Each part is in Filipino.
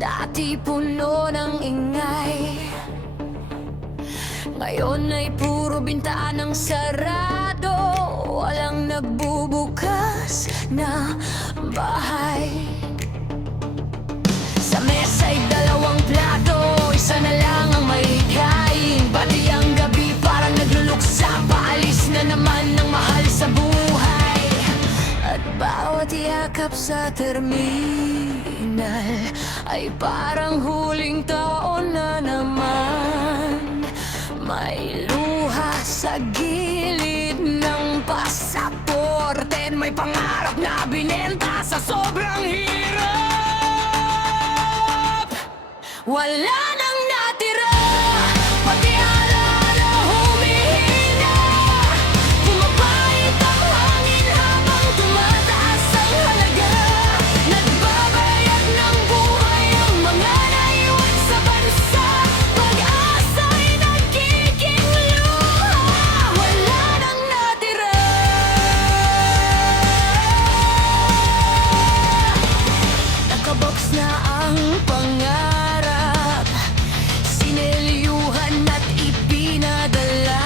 Dati puno ng ingay, ngayon ay puro bintanang sarado. Walang nagbubukas na bahay. Sa mesa'y dalawang plato, isa na lang ang may kain. Pati ang gabi parang nagluluksa, paalis na naman ng mahal sa buhay. At bawat yakap sa terminal ay parang huling taon na naman. May luha sa gilid ng pasaporte, may pangarap na binenta sa sobrang hirap. Wala nang natira, pati alala humihina. Pumapait ang hangin habang tumataas ang halaga. Nagbabayad ng buhay ang mga naiwan sa bansa. Pag-asa'y nagiging luha, wala nang natira. Nakabox na ang pangarap, sinelyuhan at ipinadala.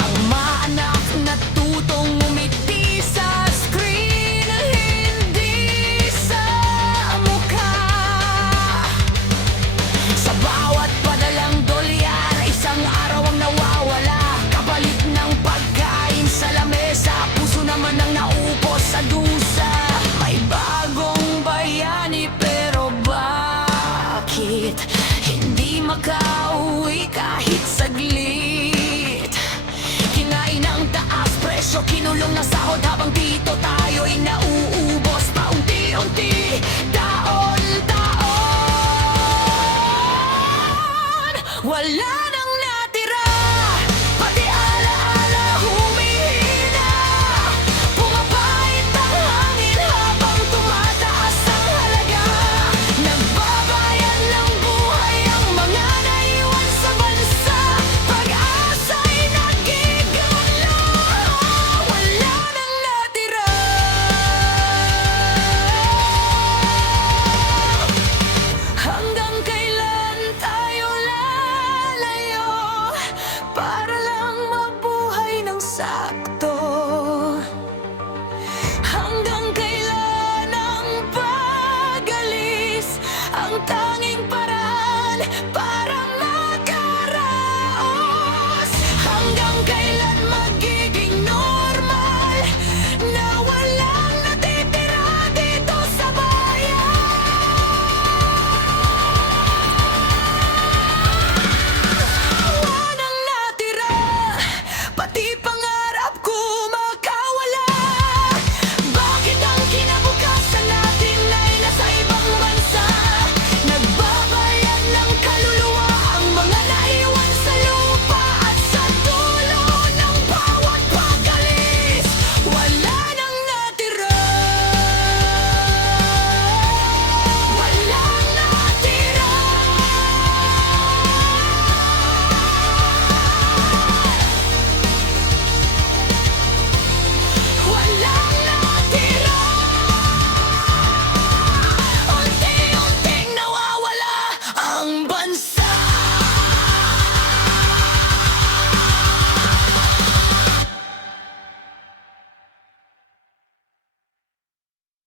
Ang maanak na tutong umiti sa screen, hindi sa mukha. Sa bawat padalang dolyar, isang araw ang nawawala. Kapalit ng pagkain sa lamesa, puso naman ang naupos sa dusa. May bagong bayani pero bakit hindi makauwi kahit saglit? Kinain ng taas presyo, kinulong ng sahod habang dito tayo'y nauubos paunti-unti, taon-taon. Wala na